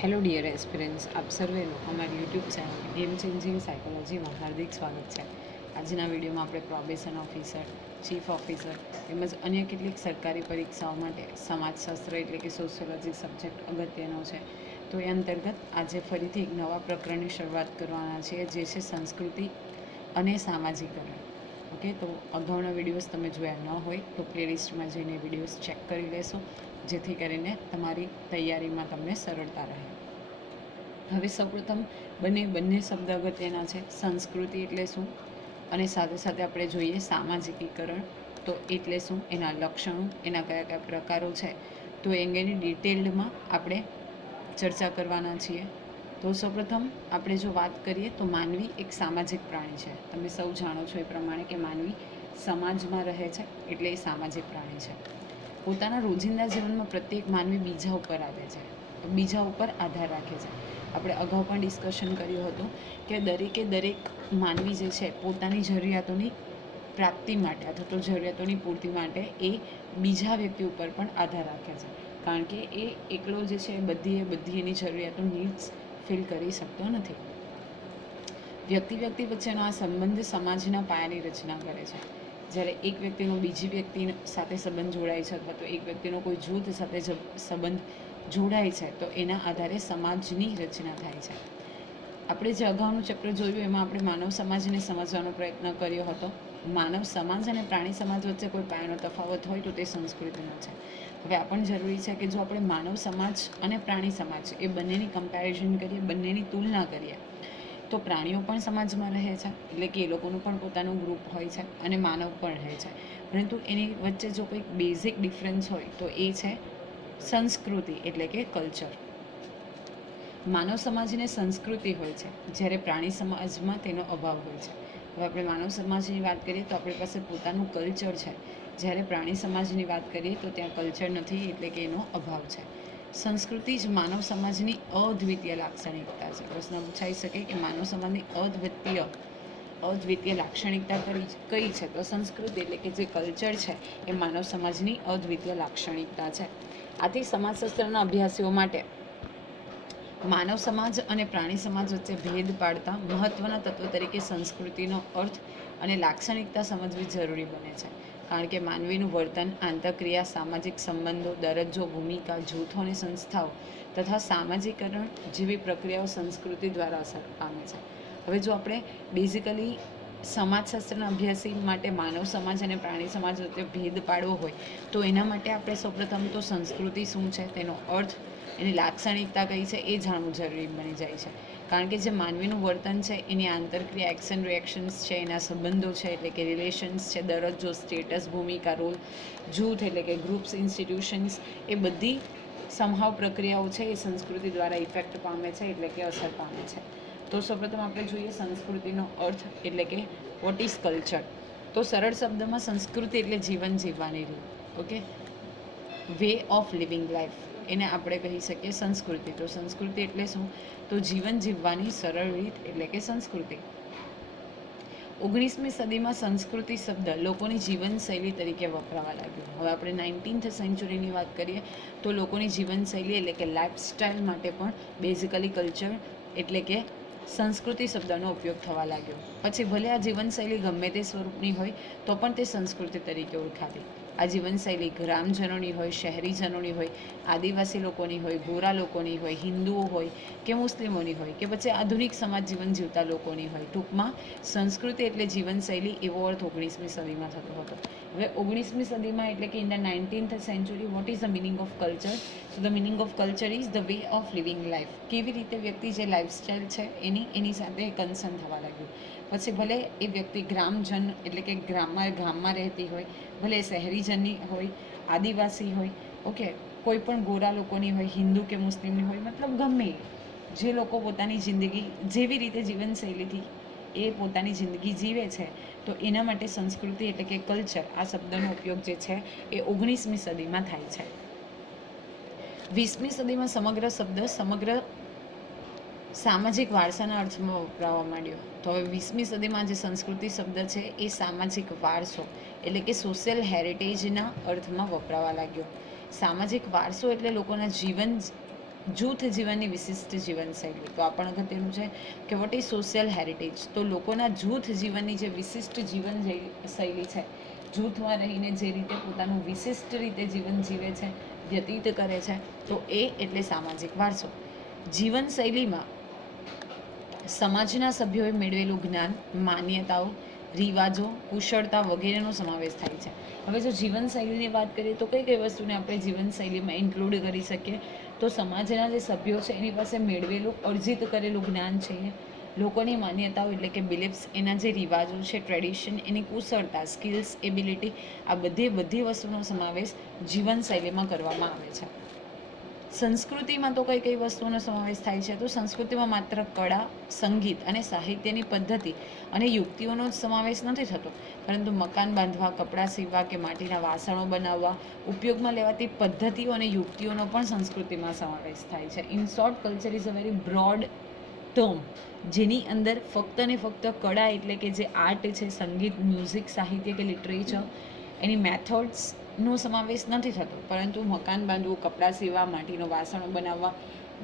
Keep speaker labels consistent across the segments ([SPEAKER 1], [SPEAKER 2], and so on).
[SPEAKER 1] Hello dear aspirants આપ સર્વેનું અમારી યુટ્યુબ ચેનલ ગેમ ચેન્જિંગ સાયકોલોજીમાં હાર્દિક સ્વાગત છે. આજના વિડીયોમાં આપણે પ્રોબેશન ઓફિસર ચીફ ઓફિસર તેમજ અન્ય કેટલીક સરકારી પરીક્ષાઓ માટે સમાજશાસ્ત્ર એટલે કે સોશિયોલોજી સબ્જેક્ટ અગત્યનો છે. તો એ અંતર્ગત આજે ફરીથી એક નવા પ્રકરણની શરૂઆત કરવાના છીએ, જે છે સંસ્કૃતિ અને સામાજિકરણ. ઓકે તો અગાઉના વિડીયોઝ તમે જોયા ન હોય તો પ્લેલિસ્ટમાં જઈને વિડીયોઝ ચેક કરી લેશો. જેથી કરીને તમારી તૈયારીમાં તમને સરળતા રહે. હવે સૌપ્રથમ બંને બંને શબ્દ અગત્યના છે, સંસ્કૃતિ એટલે શું? અને સાથે સાથે આપણે જોઈએ સામાજિકીકરણ, તો એટલે શું? એના લક્ષણો, એના કયા કયા પ્રકારો છે? તો એ અંગેની ડિટેલ્ડમાં આપણે ચર્ચા કરવાના છીએ. તો સૌપ્રથમ આપણે જો વાત કરીએ, તો માનવી એક સામાજિક પ્રાણી છે. તમે સૌ જાણો છો એ પ્રમાણે કે માનવી સમાજમાં રહે છે, એટલે એ સામાજિક પ્રાણી છે. પોતાના રોજિંદા જીવનમાં પ્રત્યેક માનવી બીજા ઉપર આવે છે. બીજા ઉપર આધાર રાખે છે. આપણે અગાઉ પણ ડિસ્કશન કર્યું હતું કે દરેકે દરેક માનવી જે છે પોતાની જરૂરિયાતોની પ્રાપ્તિ માટે અથવા તો જરૂરિયાતોની પૂર્તિ માટે એ બીજા વ્યક્તિ ઉપર પણ આધાર રાખે છે. કારણ કે એ એકલો જે છે બધી એ બધી એની જરૂરિયાતો નીડ્સ ફિલ કરી શકતો નથી. વ્યક્તિ વ્યક્તિ વચ્ચેનો આ સંબંધ સમાજના પાયાની રચના કરે છે. જ્યારે એક વ્યક્તિનો બીજી વ્યક્તિ સાથે સંબંધ જોડાય છે અથવા તો એક વ્યક્તિનો કોઈ જૂથ સાથે સંબંધ જોડાય છે, તો એના આધારે સમાજની રચના થાય છે. આપણે જે અગાઉનું ચેપ્ટર જોયું, એમાં આપણે માનવ સમાજને સમજવાનો પ્રયત્ન કર્યો હતો. માનવ સમાજ અને પ્રાણી સમાજ વચ્ચે કોઈ પાયાનો તફાવત હોય તો તે સંસ્કૃતિનો છે. હવે આ પણ જરૂરી છે કે જો આપણે માનવ સમાજ અને પ્રાણી સમાજ એ બંનેની કમ્પેરિઝન કરીએ, બંનેની તુલના કરીએ તો પ્રાણીઓ પણ સમાજમાં રહે છે, એટલે કે એ લોકોનું પણ પોતાનું ગ્રુપ હોય છે અને માનવ પણ રહે છે. પરંતુ એની વચ્ચે જો કોઈક બેઝિક ડિફરન્સ હોય તો એ છે સંસ્કૃતિ એટલે કે કલ્ચર માનવ સમાજને સંસ્કૃતિ હોય છે, જ્યારે પ્રાણી સમાજમાં તેનો અભાવ હોય છે. હવે આપણે માનવ સમાજની વાત કરીએ તો આપણી પાસે પોતાનું કલ્ચર છે. જ્યારે પ્રાણી સમાજની વાત કરીએ તો ત્યાં કલ્ચર નથી, એટલે કે એનો અભાવ છે. સંસ્કૃતિ જ માનવ સમાજની અદ્વિતીય લાક્ષણિકતા છે. પ્રશ્ન પૂછાઈ શકે કે માનવ સમાજની અદ્વિતીય અદ્વિતીય લાક્ષણિકતા કરી કઈ છે? તો સંસ્કૃતિ એટલે કે જે કલ્ચર છે એ માનવ સમાજની અદ્વિતીય લાક્ષણિકતા છે. આથી સમાજશાસ્ત્રના અભ્યાસીઓ માટે માનવ સમાજ અને પ્રાણી સમાજ વચ્ચે ભેદ પાડતા મહત્વના તત્વ તરીકે સંસ્કૃતિનો અર્થ અને લાક્ષણિકતા સમજવી જરૂરી બને છે. કારણ કે માનવીનું વર્તન, આંતરક્રિયા, સામાજિક સંબંધો, દરજ્જો, ભૂમિકા, જૂથો અને સંસ્થાઓ તથા સામાજિકરણ જેવી પ્રક્રિયાઓ સંસ્કૃતિ દ્વારા અસર પામે છે. હવે જો આપણે બેઝિકલી સમાજશાસ્ત્રના અભ્યાસી માટે માનવ સમાજ અને પ્રાણી સમાજ વચ્ચે ભેદ પાડવો હોય, તો એના માટે આપણે સૌપ્રથમ તો સંસ્કૃતિ શું છે, તેનો અર્થ, એની લાક્ષણિકતા કઈ છે એ જાણવું જરૂરી બની જાય છે. કારણ કે જે માનવીનું વર્તન છે, એની આંતરક્રિયા એક્શન રિએક્શન્સ છે, એના સંબંધો છે, એટલે કે રિલેશન્સ છે, દરજ્જો સ્ટેટસ ભૂમિકા રોલ જૂથ, એટલે કે ગ્રુપ્સ ઇન્સ્ટિટ્યુશન્સ એ બધી સમહાવ પ્રક્રિયાઓ છે, એ સંસ્કૃતિ દ્વારા ઇફેક્ટ પામે છે, એટલે કે અસર પામે છે. તો સૌપ્રથમ આપણે જોઈએ સંસ્કૃતિનો અર્થ, એટલે કે વોટ ઇઝ કલ્ચર તો સરળ શબ્દમાં સંસ્કૃતિ એટલે જીવન જીવવાની રીત okay way of living life એને આપણે કહી શકીએ સંસ્કૃતિ. તો સંસ્કૃતિ એટલે શું? તો જીવન જીવવાની સરળ રીત એટલે કે સંસ્કૃતિ. ઓગણીસમી સદીમાં સંસ્કૃતિ શબ્દ લોકોની જીવનશૈલી તરીકે વપરાવા લાગ્યો. હવે આપણે નાઇન્ટીન્થ સેન્ચુરીની વાત કરીએ તો લોકોની જીવનશૈલી એટલે કે લાઇફસ્ટાઇલ માટે પણ બેઝિકલી કલ્ચર એટલે કે સંસ્કૃતિ શબ્દનો ઉપયોગ થવા લાગ્યો. પછી ભલે આ જીવનશૈલી ગમે તે સ્વરૂપની હોય, તો પણ તે સંસ્કૃતિ તરીકે ઓળખાવી આ જીવનશૈલી ગ્રામજનોની હોય, શહેરીજનોની હોય, આદિવાસી લોકોની હોય, ગોરા લોકોની હોય, હિન્દુઓ હોય કે મુસ્લિમોની હોય કે પછી આધુનિક સમાજ જીવન જીવતા લોકોની હોય. ટૂંકમાં, સંસ્કૃતિ એટલે જીવનશૈલી એવો અર્થ ઓગણીસમી સદીમાં થતો હતો. હવે ઓગણીસમી સદીમાં એટલે કે in the nineteenth century what is the meaning of culture so the meaning of culture is the way of living life કેવી રીતે વ્યક્તિ જે લાઈફસ્ટાઈલ છે, એની એની સાથે કન્સર્ન થવા લાગ્યું. પછી ભલે એ વ્યક્તિ ગ્રામજન એટલે કે ગ્રામમાં ગામમાં રહેતી હોય, ભલે શહેરીજનની હોય, આદિવાસી હોય, ઓકે, કોઈ પણ ગોરા લોકોની હોય, હિન્દુ કે મુસ્લિમની હોય, મતલબ ગમે જે લોકો પોતાની જિંદગી જેવી રીતે જીવનશૈલીથી એ પોતાની જિંદગી જીવે છે, તો એના માટે સંસ્કૃતિ એટલે કે કલ્ચર આ શબ્દનો ઉપયોગ જે છે એ ઓગણીસમી સદીમાં થાય છે. વીસમી સદીમાં સમગ્ર શબ્દ સમગ્ર સામાજિક વારસાના અર્થમાં વપરાવા માંડ્યો. તો હવે વીસમી સદીમાં જે સંસ્કૃતિ શબ્દ છે એ સામાજિક વારસો, એટલે કે સોશિયલ હેરિટેજના અર્થમાં વપરાવા લાગ્યો. સામાજિક વારસો એટલે લોકોના જીવન, જૂથ જીવનની વિશિષ્ટ જીવનશૈલી. તો આ પણ અગત્યનું છે કે વોટ ઇઝ સોશિયલ હેરિટેજ તો લોકોના જૂથ જીવનની જે વિશિષ્ટ જીવન શૈલી છે, જૂથમાં રહીને જે રીતે પોતાનું વિશિષ્ટ રીતે જીવન જીવે છે, વ્યતીત કરે છે, તો એ એટલે સામાજિક વારસો. જીવનશૈલીમાં સમાજના સભ્યોએ મેળવેલું જ્ઞાન, માન્યતાઓ, રિવાજો, કુશળતા વગેરેનો સમાવેશ થાય છે. હવે જો જીવનશૈલીની વાત કરીએ તો કઈ કઈ વસ્તુને આપણે જીવનશૈલીમાં ઇન્ક્લુડ કરી શકીએ? તો સમાજના જે સભ્યો છે એની પાસે મેળવેલું, અર્જિત કરેલું જ્ઞાન છે. લોકોની માન્યતાઓ એટલે કે બિલીફ્સ એના જે રિવાજો છે ટ્રેડિશન એની કુશળતા સ્કિલ્સ એબિલિટી આ બધી બધી વસ્તુનો સમાવેશ જીવનશૈલીમાં કરવામાં આવે છે. સંસ્કૃતિમાં તો કઈ કઈ વસ્તુઓનો સમાવેશ થાય છે? તો સંસ્કૃતિમાં માત્ર કળા, સંગીત અને સાહિત્યની પદ્ધતિ અને યુક્તિઓનો જ સમાવેશ નથી થતો. પરંતુ મકાન બાંધવા, કપડાં સીવવા કે માટીના વાસણો બનાવવા, ઉપયોગમાં લેવાતી પદ્ધતિઓ અને યુક્તિઓનો પણ સંસ્કૃતિમાં સમાવેશ થાય છે. In short culture is a very broad term જેની અંદર ફક્ત ને ફક્ત કળા એટલે કે જે આર્ટ છે, સંગીત મ્યુઝિક સાહિત્ય કે લિટરેચર એની મેથડ્સનો સમાવેશ નથી થતો. પરંતુ મકાન બાંધવું, કપડાં સીવવા, માટીનો વાસણો બનાવવા,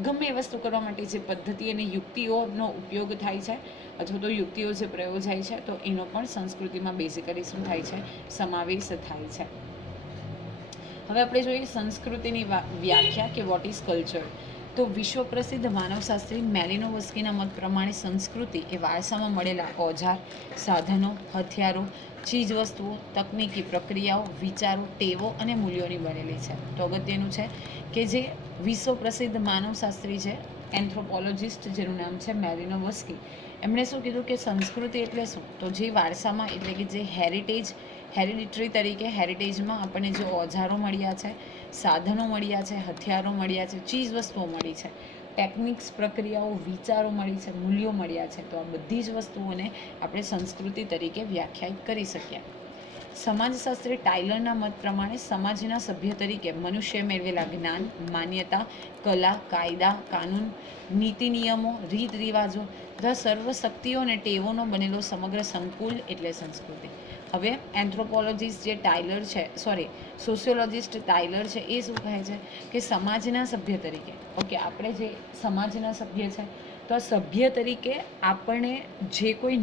[SPEAKER 1] ગમે એ વસ્તુ કરવા માટે જે પદ્ધતિ અને યુક્તિઓનો ઉપયોગ થાય છે, અથવા તો યુક્તિઓ જે પ્રયોજાય છે, તો એનો પણ સંસ્કૃતિમાં બેઝિકલી શું થાય છે, સમાવેશ થાય છે. હવે આપણે જોઈએ સંસ્કૃતિની વ્યાખ્યા કે વોટ ઇઝ કલ્ચર તો વિશ્વ પ્રસિદ્ધ માનવશાસ્ત્રી મેલિનોવસ્કીના મત પ્રમાણે સંસ્કૃતિ એ વારસામાં મળેલા ઓજાર, સાધનો, હથિયારો, ચીજવસ્તુઓ, તકનીકી પ્રક્રિયાઓ, વિચારો, ટેવો અને મૂલ્યોની બનેલી છે. તો અગત્યનું છે કે જે વિશ્વ પ્રસિદ્ધ માનવશાસ્ત્રી છે, એન્થ્રોપોલોજિસ્ટ જેનું નામ છે મેલિનોવસ્કી, એમણે શું કીધું કે સંસ્કૃતિ એટલે શું? તો જે વારસામાં એટલે કે જે હેરિટેજ હેરિડિટરી તરીકે હેરિટેજમાં આપણને જે ઓજારો મળ્યા છે સાધનો મળ્યા છે, હથિયારો મળ્યા છે ચીજ વસ્તુઓ મળી છે. ટેકનિક્સ પ્રક્રિયાઓ, વિચારો મળી છે, મૂલ્યો મળ્યા છે. તો આ બધી જ વસ્તુઓને આપણે સંસ્કૃતિ તરીકે વ્યાખ્યાયિત કરી શકીએ. સમાજશાસ્ત્રી ટાઇલરના મત પ્રમાણે સમાજના સભ્ય તરીકે મનુષ્ય મેળવેલા જ્ઞાન, માન્યતા, કલા, કાયદા, કાનૂન, નીતિ નિયમો, રીત રિવાજો તથા સર્વ શક્તિઓ અને ટેવોનો બનેલો સમગ્ર સંકુલ એટલે સંસ્કૃતિ. હવે એન્થ્રોપોલોજીસ્ટ જે ટાઈલર છે સોરી સોશિયોલોજિસ્ટ ટાઈલર છે, એ શું કહે છે કે સમાજના સભ્ય તરીકે. ઓકે, આપણે જે સમાજના સભ્ય છે, તો સભ્ય તરીકે આપણને જે કોઈ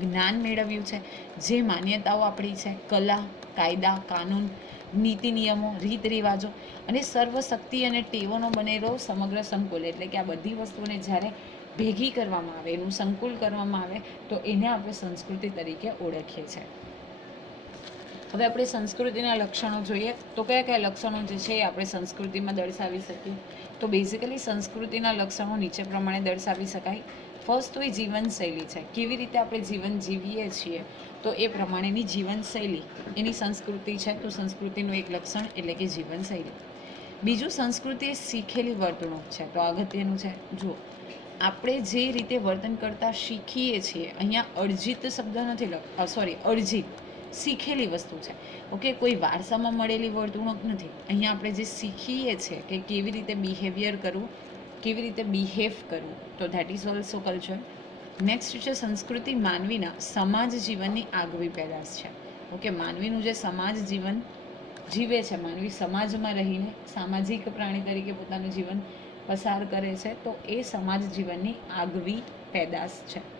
[SPEAKER 1] જ્ઞાન મેળવ્યું છે, જે માન્યતાઓ આપણી છે, કલા, કાયદા, કાનૂન, નીતિ નિયમો, રીત રિવાજો અને સર્વશક્તિ અને ટેવોનો બનેલો સમગ્ર સંકુલ. એટલે કે આ બધી વસ્તુઓને જ્યારે ભેગી કરવામાં આવે, એનું સંકુલ કરવામાં આવે, તો એને આપણે સંસ્કૃતિ તરીકે ઓળખીએ છીએ. હવે આપણે સંસ્કૃતિના લક્ષણો જોઈએ, તો કયા કયા લક્ષણો જે છે એ આપણે સંસ્કૃતિમાં દર્શાવી શકીએ? તો બેઝિકલી સંસ્કૃતિના લક્ષણો નીચે પ્રમાણે દર્શાવી શકાય. ફર્સ્ટ તો એ જીવનશૈલી છે. કેવી રીતે આપણે જીવન જીવીએ છીએ? તો એ પ્રમાણેની જીવનશૈલી. એની સંસ્કૃતિ છે, તો સંસ્કૃતિનું એક લક્ષણ એટલે કે જીવનશૈલી. બીજું સંસ્કૃતિ એ શીખેલી વર્તણૂક છે. તો અગત્યનું છે. જુઓ, આપણે જે રીતે વર્તન કરતાં શીખીએ છીએ, અહીંયા અર્જિત શબ્દ નથી લખ સોરી અર્જિત. શીખેલી વસ્તુ છે. ઓકે, કોઈ વારસામાં મળેલી વર્તણૂક નથી. અહીંયા આપણે જે શીખીએ છીએ કે કેવી રીતે બિહેવિયર કરવું, કેવી રીતે બિહેવ કરવું, તો that is also culture next છે સંસ્કૃતિ માનવીના સમાજ જીવનની આગવી પેદાશ છે. ઓકે, માનવીનું જે સમાજ જીવન જીવે છે, માનવી સમાજમાં રહીને સામાજિક પ્રાણી તરીકે પોતાનું જીવન પસાર કરે છે, તો એ સમાજ જીવનની આગવી પેદાશ છે.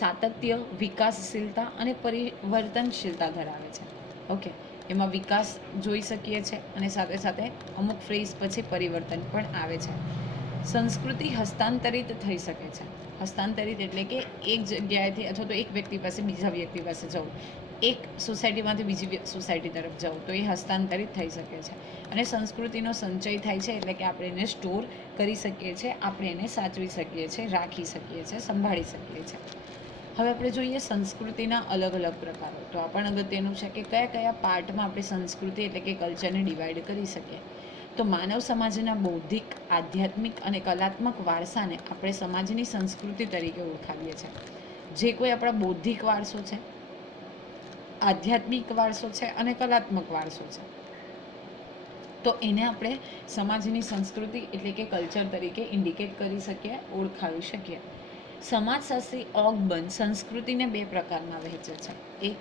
[SPEAKER 1] સાતત્ય, વિકાસશીલતા અને પરિવર્તનશીલતા ધરાવે છે. ઓકે એમાં વિકાસ જોઈ શકીએ છીએ અને સાથે સાથે અમુક ફ્રેઝ પછી પરિવર્તન પણ આવે છે. સંસ્કૃતિ હસ્તાંતરિત થઈ શકે છે. હસ્તાંતરિત એટલે કે એક જગ્યાએથી અથવા તો એક વ્યક્તિ પાસે બીજા વ્યક્તિ પાસે જવું. એક સોસાયટીમાંથી બીજી સોસાયટી તરફ જવું. તો એ હસ્તાંતરિત થઈ શકે છે. અને સંસ્કૃતિનો સંચય થાય છે એટલે કે આપણે એને સ્ટોર કરી શકીએ છીએ આપણે એને સાચવી શકીએ છીએ રાખી શકીએ છીએ સંભાળી શકીએ છીએ હવે આપણે જોઈએ સંસ્કૃતિના અલગ અલગ પ્રકારો. તો આ પણ અગત્યનું છે કે કયા કયા પાર્ટમાં આપણે સંસ્કૃતિ એટલે કે કલ્ચરને ડિવાઈડ કરી શકીએ. તો માનવ સમાજના બૌદ્ધિક, આધ્યાત્મિક અને કલાત્મક વારસાને આપણે સમાજની સંસ્કૃતિ તરીકે ઓળખાવીએ છીએ. જે કોઈ આપણા બૌદ્ધિક વારસો છે, આધ્યાત્મિક વારસો છે અને કલાત્મક વારસો છે. તો એને આપણે સમાજની સંસ્કૃતિ એટલે કે કલ્ચર તરીકે ઇન્ડિકેટ કરી શકીએ, ઓળખાવી શકીએ. સમાજશાસ્ત્રી ઓગબન સંસ્કૃતિને બે પ્રકારમાં વહેંચે છે. એક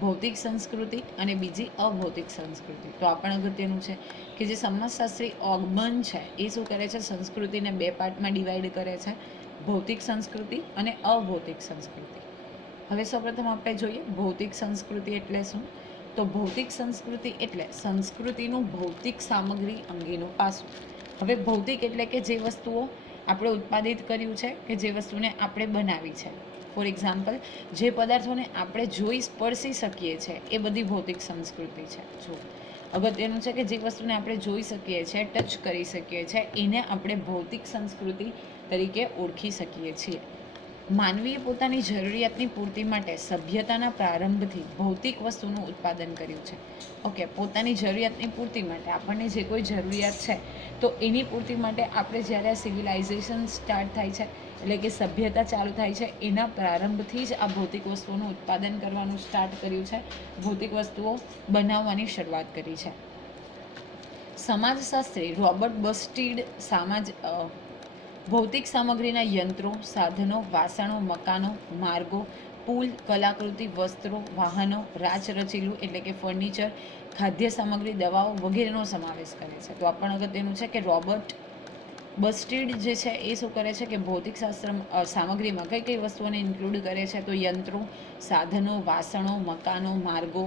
[SPEAKER 1] ભૌતિક સંસ્કૃતિ અને બીજી અભૌતિક સંસ્કૃતિ. તો આ પણ અગત્યનું છે કે જે સમાજશાસ્ત્રી ઓગબન છે, એ શું કરે છે? સંસ્કૃતિને બે પાર્ટમાં ડિવાઈડ કરે છે. ભૌતિક સંસ્કૃતિ અને અભૌતિક સંસ્કૃતિ. હવે સૌપ્રથમ આપણે જોઈએ ભૌતિક સંસ્કૃતિ એટલે શું? તો ભૌતિક સંસ્કૃતિ એટલે સંસ્કૃતિનું ભૌતિક સામગ્રી અંગેનું પાસું. હવે ભૌતિક એટલે કે જે વસ્તુઓ આપણે ઉત્પાદિત કર્યું છે કે જે વસ્તુને આપણે બનાવી છે. ફોર એક્ઝામ્પલ જે પદાર્થોને આપણે જોઈ સ્પર્શી શકીએ છીએ એ બધી ભૌતિક સંસ્કૃતિ છે. જો અગત્યનું છે કે જે વસ્તુને આપણે જોઈ શકીએ છીએ ટચ કરી શકીએ છીએ એને આપણે ભૌતિક સંસ્કૃતિ તરીકે ઓળખી શકીએ છીએ. માનવીએ પોતાની જરૂરિયાતની પૂર્તિ માટે સભ્યતાના પ્રારંભથી ભૌતિક વસ્તુનું ઉત્પાદન કર્યું છે. ઓકે, પોતાની જરૂરિયાતની પૂર્તિ માટે આપણને જે કોઈ જરૂરિયાત છે, તો એની પૂર્તિ માટે આપણે જ્યારે આ સિવિલાઇઝેશન સ્ટાર્ટ થાય છે, એટલે કે સભ્યતા ચાલુ થાય છે, એના પ્રારંભથી જ આ ભૌતિક વસ્તુઓનું ઉત્પાદન કરવાનું સ્ટાર્ટ કર્યું છે, ભૌતિક વસ્તુઓ બનાવવાની શરૂઆત કરી છે. સમાજશાસ્ત્રી રોબર્ટ બસ્ટીડ સામાજ ભૌતિક સામગ્રીના યંત્રો, સાધનો, વાસણો, મકાનો, માર્ગો, પુલ, કલાકૃતિ, વસ્ત્રો, વાહનો રાચરચીલું એટલે કે ફર્નિચર, ખાદ્ય સામગ્રી, દવાઓ વગેરેનો સમાવેશ કરે છે. તો આ પણ અગત્યનું છે કે રોબર્ટ બસ્ટીડ જે છે એ શું કરે છે કે ભૌતિક શાસ્ત્ર સામગ્રીમાં કઈ કઈ વસ્તુઓને ઇન્ક્લુડ કરે છે? તો યંત્રો, સાધનો, વાસણો, મકાનો, માર્ગો,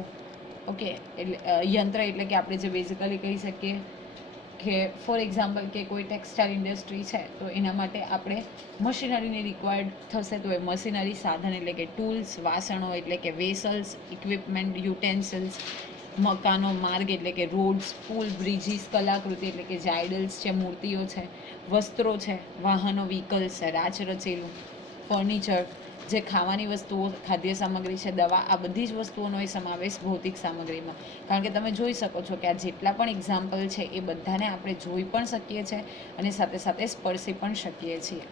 [SPEAKER 1] ઓકે, એટલે યંત્ર એટલે કે આપણે જે બેઝિકલી કહી શકીએ કે ફોર એક્ઝામ્પલ કે કોઈ ટેક્સટાઇલ ઇન્ડસ્ટ્રી છે, તો એના માટે આપણે મશીનરીની રિક્વાયર્ડ થશે, તો એ મશીનરી સાધન એટલે કે ટૂલ્સ વાસણો એટલે કે વેસલ્સ ઇક્વિપમેન્ટ યુટેન્સિલ્સ મકાનો, માર્ગ એટલે કે રોડ્સ પુલ બ્રિજીસ કલાકૃતિ એટલે કે જે છે, મૂર્તિઓ છે, વસ્ત્રો છે, વાહનો વ્હીકલ્સ છે રાચ રચેલું ફર્નિચર જે ખાવાની વસ્તુઓ, ખાદ્ય સામગ્રી છે, દવા, આ બધી જ વસ્તુઓનો એ સમાવેશ ભૌતિક સામગ્રીમાં. કારણ કે તમે જોઈ શકો છો કે આ જેટલા પણ એક્ઝામ્પલ છે, એ બધાને આપણે જોઈ પણ શકીએ છીએ અને સાથે સાથે સ્પર્શી પણ શકીએ છીએ.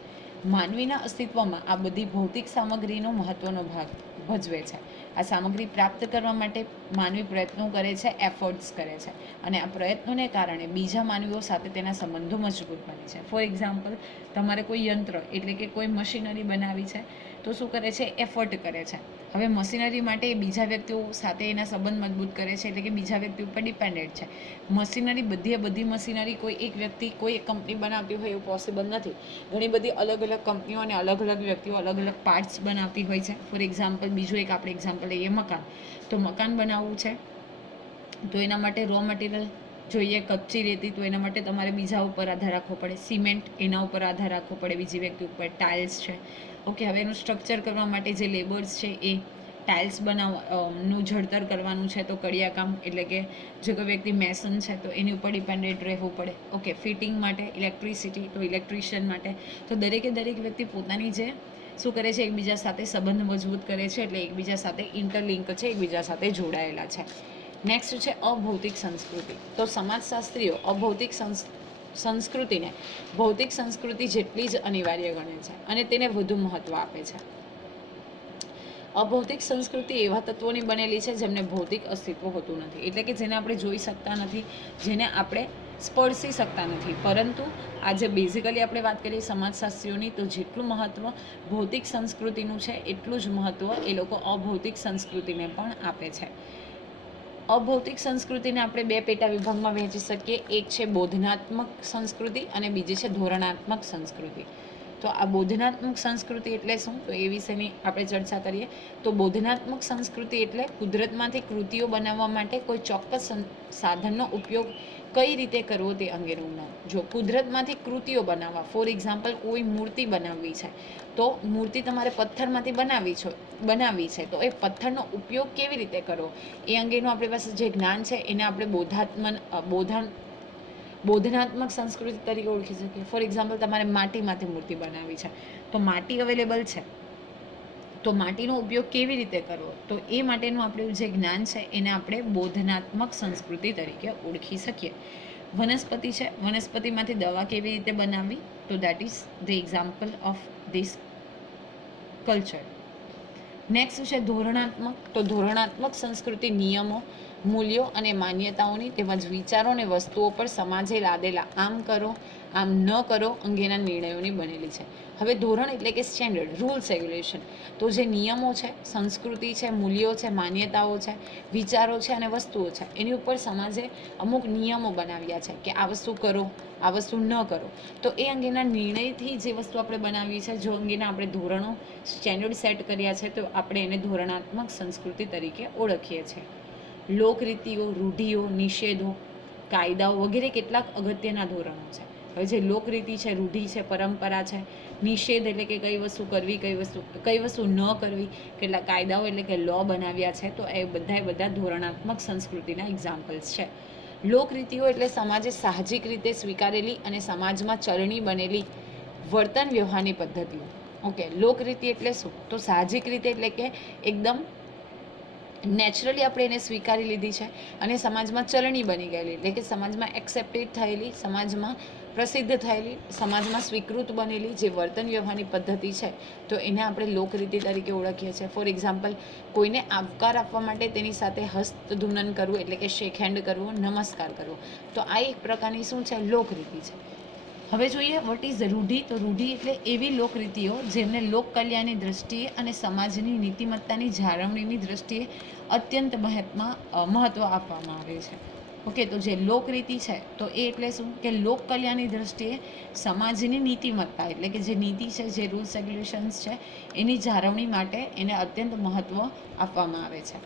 [SPEAKER 1] માનવીના અસ્તિત્વમાં આ બધી ભૌતિક સામગ્રીનો મહત્વનો ભાગ ભજવે છે. આ સામગ્રી પ્રાપ્ત કરવા માટે માનવી પ્રયત્નો કરે છે એફર્ટ્સ કરે છે અને આ પ્રયત્નોને કારણે બીજા માનવીઓ સાથે તેના સંબંધો મજબૂત બને છે. ફોર એક્ઝામ્પલ તમારે કોઈ યંત્ર, એટલે કે કોઈ મશીનરી બનાવી છે તો શું કરે છે? એફર્ટ કરે છે. હવે મશીનરી માટે બીજા વ્યક્તિઓ સાથે એના સંબંધ મજબૂત કરે છે એટલે કે બીજા વ્યક્તિ ઉપર ડિપેન્ડેડ છે. મશીનરી બધી બધી મશીનરી કોઈ એક વ્યક્તિ કોઈ એક કંપની બનાવતી હોય એવું પોસિબલ નથી. ઘણી બધી અલગ અલગ કંપનીઓ અને અલગ અલગ વ્યક્તિઓ અલગ અલગ પાર્ટ્સ બનાવતી હોય છે. ફોર એક્ઝામ્પલ બીજું એક આપણે એક્ઝામ્પલ લઈએ, મકાન. તો મકાન બનાવવું છે તો એના માટે રો મટીરિયલ જોઈએ, કપચી રેતી તો એના માટે તમારે બીજા ઉપર આધાર રાખવો પડે. સિમેન્ટ એના ઉપર આધાર રાખવો પડે, બીજી વ્યક્તિ ઉપર. ટાઇલ્સ છે. ઓકે, હવે એનું સ્ટ્રક્ચર કરવા માટે જે લેબર્સ છે એ ટાઇલ્સ બનાવવા નું જળતર કરવાનું છે તો કડિયાકામ એટલે કે જે કોઈ વ્યક્તિ મેસન છે તો એની ઉપર ડિપેન્ડેન્ટ રહેવું પડે. ઓકે ફિટિંગ માટે ઇલેક્ટ્રિસિટી તો ઇલેક્ટ્રિશિયન માટે. તો દરેકે દરેક વ્યક્તિ પોતાની જે શું કરે છે, એકબીજા સાથે સંબંધ મજબૂત કરે છે એટલે એકબીજા સાથે ઇન્ટરલિંક છે, એકબીજા સાથે જોડાયેલા છે. નેક્સ્ટ છે અભૌતિક સંસ્કૃતિ. તો સમાજશાસ્ત્રીઓ, અભૌતિક સંસ સંસ્કૃતિને. ભૌતિક સંસ્કૃતિ જેટલી જ અનિવાર્ય ગણે છે અને તેને વધુ મહત્ત્વ આપે છે. અભૌતિક સંસ્કૃતિ એવા તત્વોની બનેલી છે જેમને ભૌતિક અસ્તિત્વ હોતું નથી. એટલે કે જેને આપણે જોઈ શકતા નથી, જેને આપણે સ્પર્શી શકતા નથી. પરંતુ આજે બેઝિકલી આપણે વાત કરીએ સમાજશાસ્ત્રીઓની, તો જેટલું મહત્ત્વ ભૌતિક સંસ્કૃતિનું છે, એટલું જ મહત્ત્વ એ લોકો અભૌતિક સંસ્કૃતિને પણ આપે છે. અભૌતિક સંસ્કૃતિને આપણે બે પેટા વિભાગમાં વહેંચી શકીએ. એક છે બોધનાત્મક સંસ્કૃતિ અને બીજી છે ધોરણાત્મક સંસ્કૃતિ. તો આ બોધનાત્મક સંસ્કૃતિ એટલે શું? તો એ વિશેની આપણે ચર્ચા કરીએ. તો બોધનાત્મક સંસ્કૃતિ એટલે કુદરતમાંથી કૃતિઓ બનાવવા માટે કોઈ ચોક્કસ સાધનનો ઉપયોગ કઈ રીતે કરવો તે અંગેનું જ્ઞાન. જો કુદરતમાંથી કૃતિઓ બનાવવા, ફોર એક્ઝામ્પલ કોઈ મૂર્તિ બનાવવી છે, તો મૂર્તિ તમારે પથ્થરમાંથી બનાવવી છે. બનાવવી છે તો એ પથ્થરનો ઉપયોગ કેવી રીતે કરવો એ અંગેનું આપણી પાસે જે જ્ઞાન છે એને આપણે બોધાત્મન અ, બોધાન બોધનાત્મક સંસ્કૃતિ તરીકે ઓળખી શકીએ. ફોર એક્ઝામ્પલ તમારે માટીમાંથી મૂર્તિ બનાવવી છે. તો માટી અવેલેબલ છે? તો માટીનો ઉપયોગ કેવી રીતે કરવો? તો એ માટેનું આપણું જે જ્ઞાન છે એને આપણે બોધનાત્મક સંસ્કૃતિ તરીકે ઓળખી શકીએ. વનસ્પતિ છે વનસ્પતિમાંથી દવા કેવી રીતે બનાવવી? તો that is the example of this culture next છે ધોરણાત્મક. તો ધોરણાત્મક સંસ્કૃતિ નિયમો, મૂલ્યો અને માન્યતાઓની તેમજ વિચારો અને વસ્તુઓ પર સમાજે લાદેલા. આમ કરો. આમ ન કરો અંગેના નિર્ણયોની બનેલી છે. હવે ધોરણ એટલે કે સ્ટેન્ડર્ડ રૂલ્સ રેગ્યુલેશન તો જે નિયમો છે, સંસ્કૃતિ છે, મૂલ્યો છે, માન્યતાઓ છે, વિચારો છે અને વસ્તુઓ છે, એની ઉપર સમાજે અમુક નિયમો બનાવ્યા છે કે આ વસ્તુ કરો, આ વસ્તુ ન કરો. તો એ અંગેના નિર્ણયથી જે વસ્તુ આપણે બનાવી છે જો અંગેના આપણે ધોરણો સ્ટેન્ડર્ડ સેટ કર્યા છે, તો આપણે એને ધોરણાત્મક સંસ્કૃતિ તરીકે ઓળખીએ છીએ. લોકરીતિઓ, રૂઢિઓ, નિષેધો, કાયદાઓ વગેરે કેટલાક અગત્યના ધોરણો છે. જે લોકરીતિ છે, રૂઢિ છે, પરંપરા છે, નિષેધ એટલે કે કઈ વસ્તુ કરવી, કઈ વસ્તુ કઈ વસ્તુ ન કરવી, કેટલા કાયદાઓ એટલે કે લો બનાવ્યા છે, તો એ બધાય બધા ધોરણાત્મક સંસ્કૃતિના એક્ઝામ્પલ્સ છે. લોકરીતિઓ એટલે સમાજે સાહજિક રીતે સ્વીકારેલી અને સમાજમાં ચરણી બનેલી વર્તન વ્યવહારની પદ્ધતિઓ. ઓકે, લોકરીતિ એટલે શું? તો સાહજિક રીતે એટલે કે એકદમ નેચરલી આપણે એને સ્વીકારી લીધી છે અને સમાજમાં ચલણી બની ગયેલી, એટલે કે સમાજમાં એક્સેપ્ટેડ થયેલી, સમાજમાં પ્રસિદ્ધ થયેલી, સમાજમાં સ્વીકૃત બનેલી જે વર્તન વ્યવહારની પદ્ધતિ છે, તો એને આપણે લોકરીતિ તરીકે ઓળખીએ છીએ. ફોર એક્ઝામ્પલ કોઈને આવકાર આપવા માટે તેની સાથે હસ્તધૂનન કરવું, એટલે કે શેક હેન્ડ કરવું, નમસ્કાર કરવો, તો આ એક પ્રકારની શું છે? લોકરીતિ છે. હવે જોઈએ વોટ ઇઝ રૂઢિ? તો રૂઢિ એટલે એવી લોકરીતિઓ જેમને લોક કલ્યાણની દ્રષ્ટિએ અને સમાજની નીતિમત્તાની જાળવણીની દ્રષ્ટિએ અત્યંત મહત્વમાં મહત્ત્વ આપવામાં આવે છે. ઓકે તો જે લોકરીતિ છે, તો એ એટલે શું? કે લોક કલ્યાણની દ્રષ્ટિએ સમાજની નીતિમત્તા એટલે કે જે નીતિ છે, જે રૂલ્સ રેગ્યુલેશન્સ છે, એની જાળવણી માટે એને અત્યંત મહત્ત્વ આપવામાં આવે છે.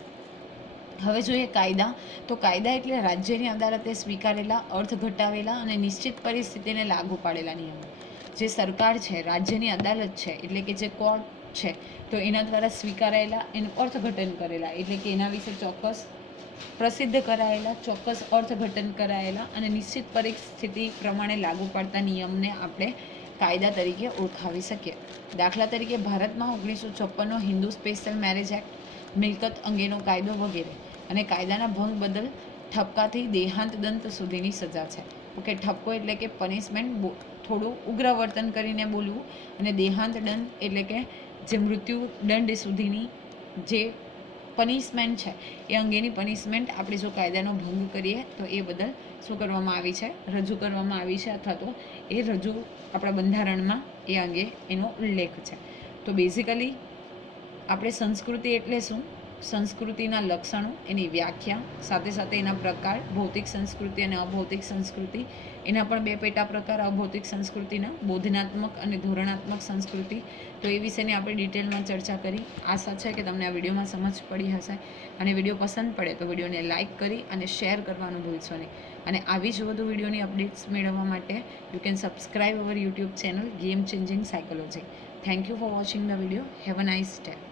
[SPEAKER 1] હવે જોઈએ કાયદા. તો કાયદા એટલે રાજ્યની અદાલતે સ્વીકારેલા, અર્થ ઘટાવેલા અને નિશ્ચિત પરિસ્થિતિને લાગુ પાડેલા નિયમો. જે સરકાર છે, રાજ્યની અદાલત છે, એટલે કે જે કોર્ટ છે, તો એના દ્વારા સ્વીકારાયેલા, એનું અર્થઘટન કરેલા, એટલે કે એના વિશે ચોક્કસ પ્રસિદ્ધ કરાયેલા, ચોક્કસ અર્થઘટન કરાયેલા અને નિશ્ચિત પરિસ્થિતિ પ્રમાણે લાગુ પડતા નિયમને આપણે કાયદા તરીકે ઓળખાવી શકીએ. દાખલા તરીકે ભારતમાં ઓગણીસો છપ્પનનો હિન્દુ સ્પેશિયલ મેરેજ એક્ટ, મિલકત અંગેનો કાયદો વગેરે. અને કાયદાના ભંગ બદલ ઠપકાથી દેહાંત દંત સુધીની સજા છે. ઓકે, ઠપકો એટલે કે પનિશમેન્ટ થોડું ઉગ્ર વર્તન કરીને બોલવું અને દેહાંત દંડ એટલે કે જે મૃત્યુ દંડ સુધીની જે પનિશમેન્ટ છે, એ અંગેની પનિશમેન્ટ આપણે જો કાયદાનો ભંગ કરીએ તો એ બદલ શું કરવામાં આવી છે? રજૂ કરવામાં આવી છે અથવા તો એ રજૂ આપણા બંધારણમાં એ અંગે એનો ઉલ્લેખ છે. તો બેઝિકલી આપણે સંસ્કૃતિ એટલે શું? સંસ્કૃતિના લક્ષણો, એની વ્યાખ્યા, સાથે સાથે એના પ્રકાર, ભૌતિક સંસ્કૃતિ અને અભૌતિક સંસ્કૃતિ, એના પણ બે પેટા પ્રકાર, અભૌતિક સંસ્કૃતિના, બોધનાત્મક અને ધોરણાત્મક સંસ્કૃતિ. તો એ વિશેની આપણે ડિટેલમાં ચર્ચા કરી. આશા છે કે તમને આ વિડીયોમાં સમજ પડી હશે. અને વીડિયો પસંદ પડે તો વિડીયોને લાઇક કરી અને શેર કરવાનું ભૂલશો નહીં. અને આવી જ વધુ વિડીયોની અપડેટ્સ મેળવવા માટે you can subscribe our YouTube channel game changing psychology. Thank you for watching the video. Have a nice day.